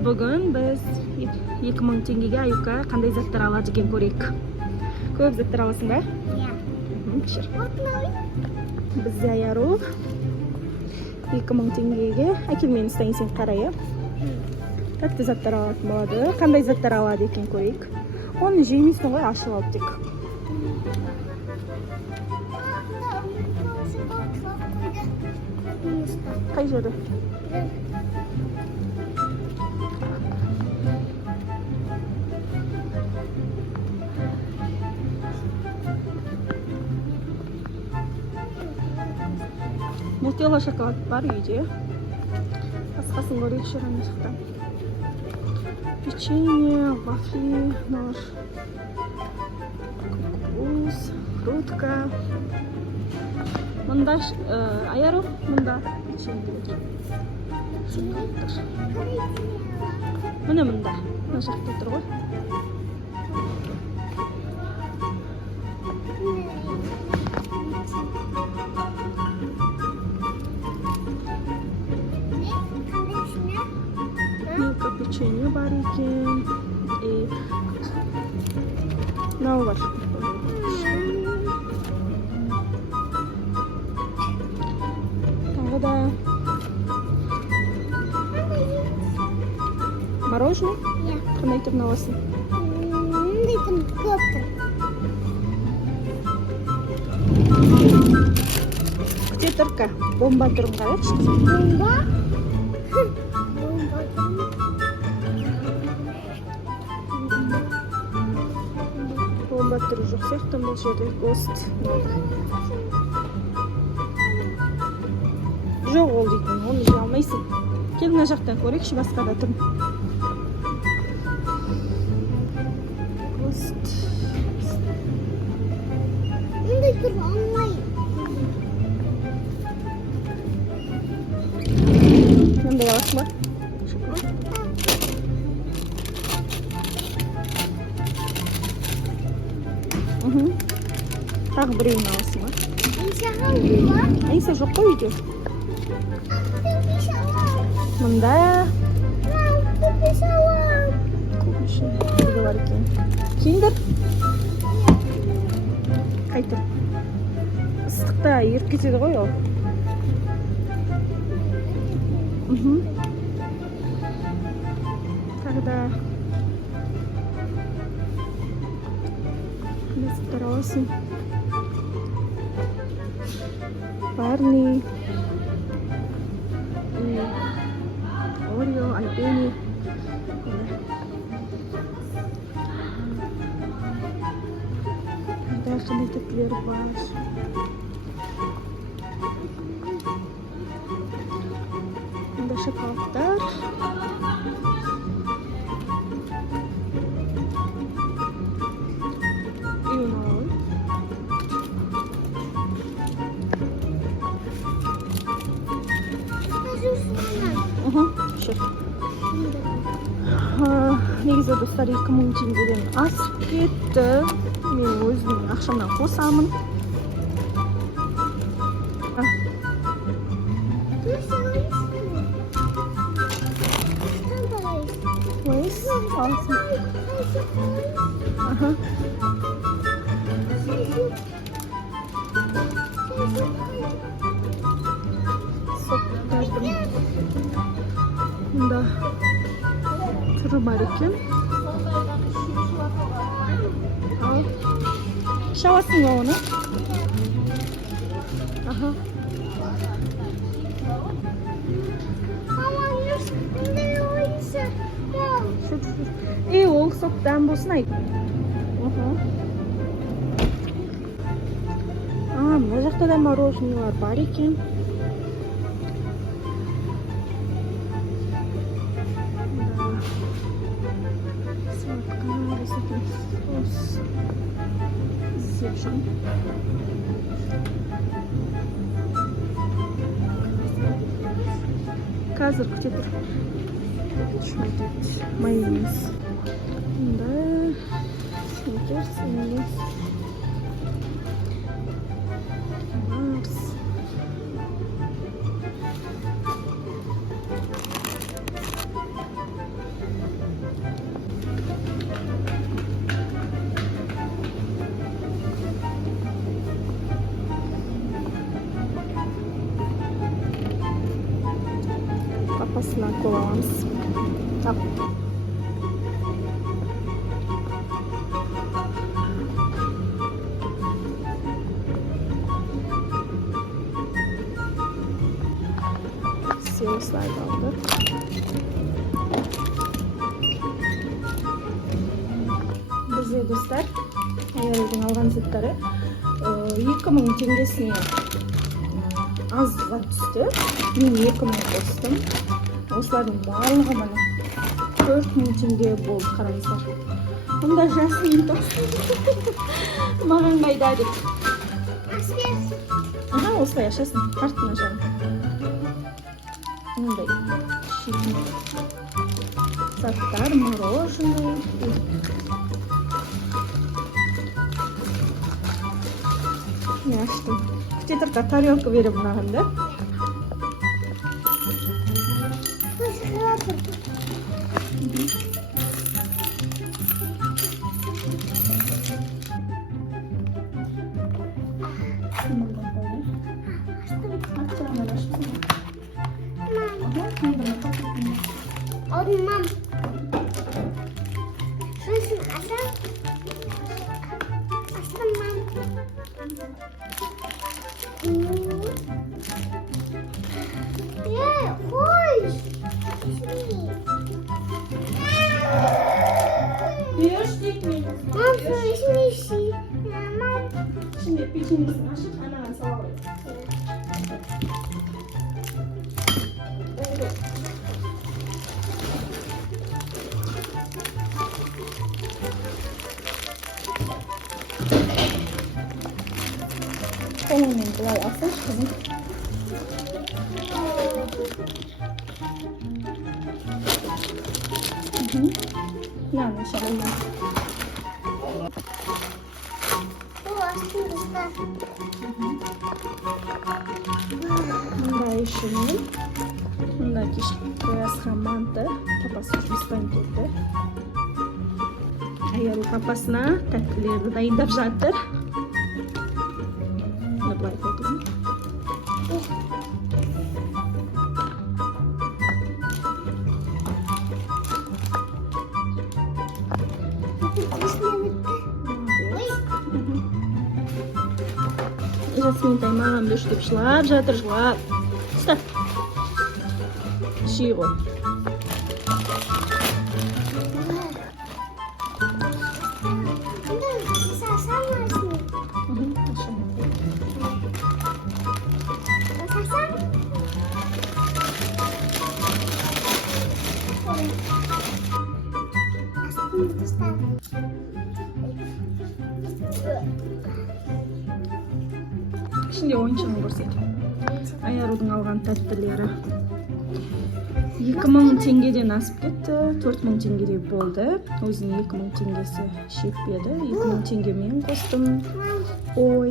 Бүгін біз 2000 теңгеге Аюка қандай заттар алады екен көрейік. Көп заттар аласың ба? Иә. Пішір. Бізде Аяру 2000 теңгеге әкелмені ұстайын сен қарай, тәтті заттар алатын болады. Қандай заттар алады екен көрейік. Оны жемейсің ғой, ашып алып тек. Қай жері? Нутелла шоколад бар үйде. Басқасын көрейікші ана жақтан. Печенье, вафли, нож, кукуруз, грудка. Мында Аяру, мында печенье. Міне мында, мына жақта тұр ғой. Милка печенье бар екен. И мынау бар. Тағы да мороженое. Қандай түрін аласың? Мындай күн көп тұр. Где тұрка? Бомба түрін қарайықшы. Бомба? Бомба түрі жоқ сияқты бұл жерде. Гост. Жоқ ол дейтін, оны же алмайсың. Кел мына жақтан көрейікші, басқа да түрін. Гост. Мындай тұр алмай. Мындай аласың ба? Тағы біреуін аласың ба? Иншалла бар. Айса жоқ қой үйде. Мында көбісі үйде бар екен. Киндер? Қайтыр. Ыстықта еріп кетеді ғой ол. Тағы да заттар аласың. Барни, Орео, Альпени. Қандай тәттілер бар. Мында шоколадтар. И мынау. Шыр. Негізі достар 2000 теңгеден асып кетті. Мен өзімнің ақшамнан қосамын. Лейс алсын. Соттардың мұнда түрі бар екен. Ал шауасың ба оны? Ол соттан болсын ай. Мына жақта да мороженелер бар екен. Қазір күте тұр. Майонез. Да. Сникерс, майонез. Марс. папасына көп аламыз. Так. Все осылай алды. Бізде достар, аялдың алған заттары 2000 теңгесіне аз түсті. Мен 2000 қостым. Осылардың барлығы міне 4000 теңге болды, қараңыздар. Мұнда жасмин тастым. Маған қайда деп. Аха, осылай ашасың. Карттың ашамын. Мындай шетін заттар, мороженое. Мен аштым. Где-то тарелка беріп мынаған да. Мам. Шунсын ашам. Аштым, мам. Қой. Беріш дейік мен. Мам, ішіне. Мам. Şimdi печеньесін ашып, анаған сала қой. Қолымен былай асаш, қызым. Яғни шағылмен. Бұл аштым, достар. Мында ішінен. Мында кешкі манты. Папасы жұмыстан келді. Аяру папасына тәттілерді дайындап жатыр. Мына былай қой, қызым. Жасминтай маған беш деп жылап жатыр, жылап. Ұста. Жей ғой. Şimdi oyuncağını көрсетіп. Аярудың алған тәттілері 2000 теңгеден асып кетті, 4000 теңгедей болды. Өзінің 2000 теңгесі шекпеді. 2000 теңге мен қостым. Ой,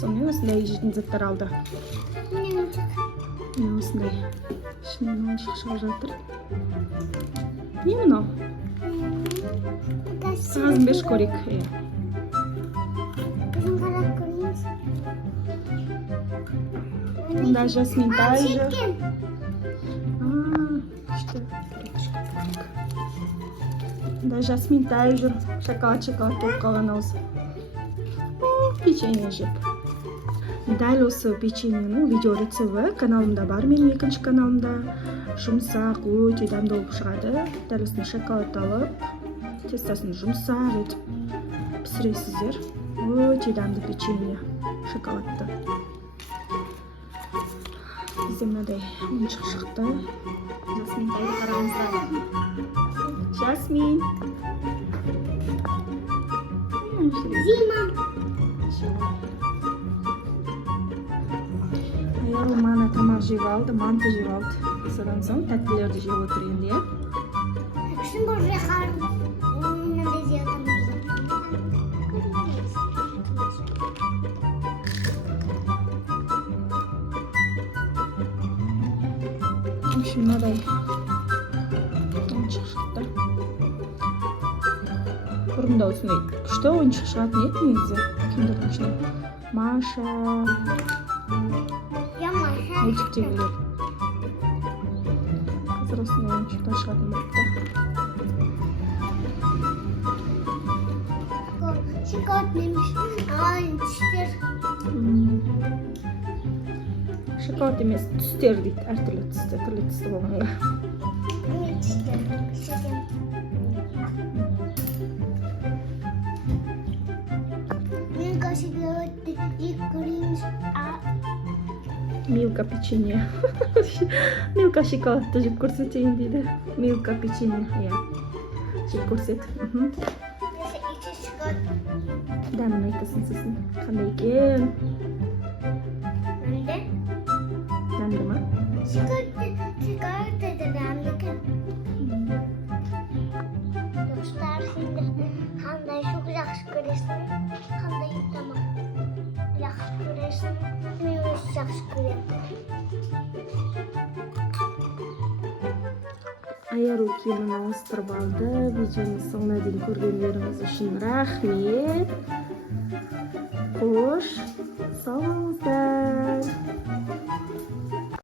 сонымен осындай жейтін заттар алды. Мен осындай ішінен ойыншық шығып жатыр. Не мынау? Қағазын берші көрейік. Мында жасминтай жүр. Мында жасминтай жүр. Шоколад болып қалған ауыз. Печенье жеп. Дәл осы печеньенің видео рецебі каналымда бар, менің екінші каналымда. Жұмсақ, өте дәмді болып шығады. Дәл осыны шоколад алып, тестасын жұмсақ етіп пісіресіздер. Өте дәмді печенье, шоколадты. Бізде мынадай ойыншық шықты. Жасминтайды қараңыздар. Жасмин. Зимам. Аяру мана тамақ жеп алды, манты жеп алды. Содан соң тәттілерді жеп отыр енді, иә? Шын бұл жақар. Мынандай жеп Мынадай ойыншық шықты. Бұрында осындай күшті ойыншық шығатын еді негізі. Киндердің ішінен. Маша. Мультиктегілер. Sırasını oyuncudan çıkartmakta. Çıkartmamış. Aynı çiçek. Şokolad emas, tüster deydi. Her türlü tüster bo'lgan. Aynı çiçek. Men kaşıkla ilk göreyim. Milka pechenye. Milka shokoladni jeb ko'rsating deydi. Milka pechenye. Ya. Jeb ko'rsat. Neyse içi çıkart. Damini aytasin sizni. Qanday ekan? Neydi? Damdimi? Çıkart dedi ramlıkın. Dostlar şimdi qanday çok yaxshi ko'rasan, qanday tamam. Yaxshi ko'rasan, men o'zi yaxshi ko'raman. Ayaru kiyimini o'stirib oldi. Videomizni so'nglagan ko'rganlaringiz uchun rahmat. Xo'sh, sog' bo'linglar.